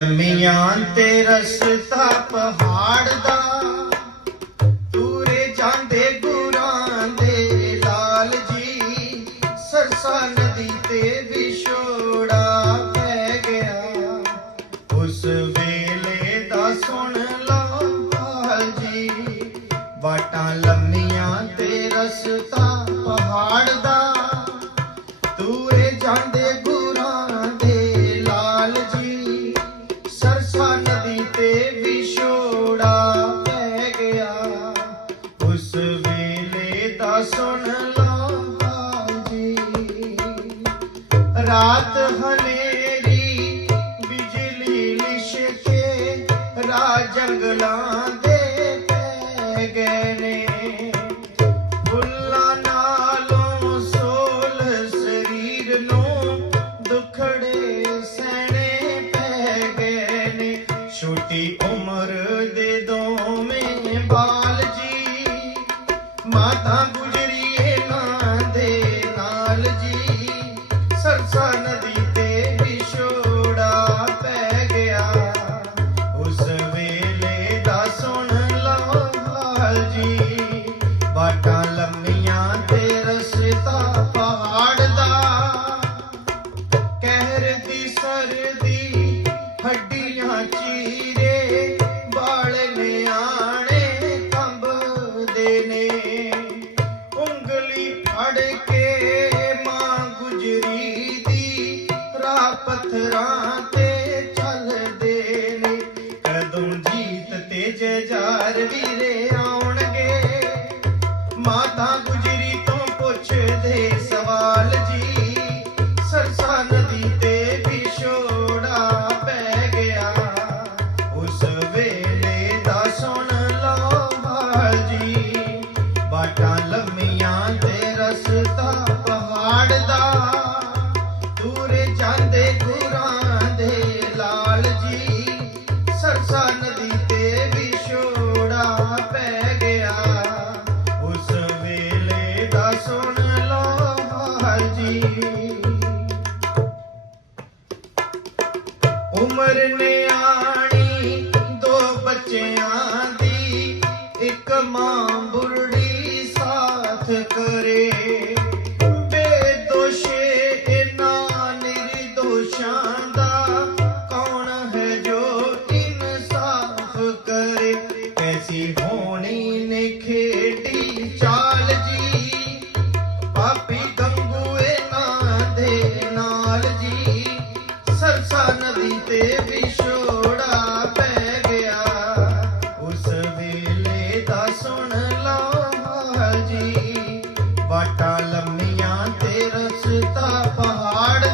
ਮੀਆਂ ਤੇ ਰਸਤਾ ਪਹਾੜ ਦਾ। ਤੂਰੇ ਜਾਂਦੇ ਗੁਰਾਂ ਦੇ ਲਾਲ ਜੀ ਸਰਸਾ ਰਾਤ ਹਨੇਰੀ, ਬਿਜਲੀ ਲਿਸ਼ਕੇ ਰਾਹ ਜੰਗਲਾਂ ਦੇ ਪੈ ਗਏ ਨੇ। ਫੁੱਲਾਂ ਨਾਲੋਂ ਸੋਲ ਸਰੀਰ ਨੂੰ ਦੁਖੜੇ ਸਹਿਣੇ ਪੈ ਗਏ ਨੇ। ਛੋਟੀ ਹੱਡੀਆਂ ਚੀਰੇ ਬਾਲ ਨਿਆਣੇ ਕੰਬਦੇ ਨੇ। ਉਂਗਲੀ ਫੜ ਕੇ ਮਾਂ ਗੁਜਰੀ ਦੀ ਰਾਹ ਪੱਥਰਾਂ ਤੇ ਚੱਲਦੇ ਨੇ। ਕਦੋਂ ਜੀਤ ਤੇ ਜਾਰ ਵੀਰੇ ਆਉਣਗੇ, ਮਾਤਾ ਬਾਟਾਂ ਲੰਮੀਆਂ ਤੇ ਰਸਤਾ ਪਹਾੜ ਦਾ ਦੂਰ ਜਾਂਦੇ ਗੁਰਾਂ ਦੇ ਲਾਲ ਜੀ, ਸਰਸਾ ਨਦੀ ਤੇ ਵਿਛੋੜਾ ਪੈ ਗਿਆ। ਉਸ ਵੇਲੇ ਦਾ ਸੁਣ ਲਓ ਹਾਲ ਜੀ। ਉਮਰ ਨਿਆਣੀ ਦੋ ਬੱਚਿਆਂ ਦੀ, ਇੱਕ ਮਾਂ ਸੀ ਸਰਸਾ ਨਦੀ ਤੇ ਵਿਛੋੜਾ ਪੈ ਗਿਆ। ਉਸ ਵੇਲੇ ਦਾ ਸੁਣ ਲਓ ਹਾਲ ਜੀ। ਵਾਟਾ ਲੰਮੀਆਂ ਤੇ ਰਸਤਾ ਪਹਾੜ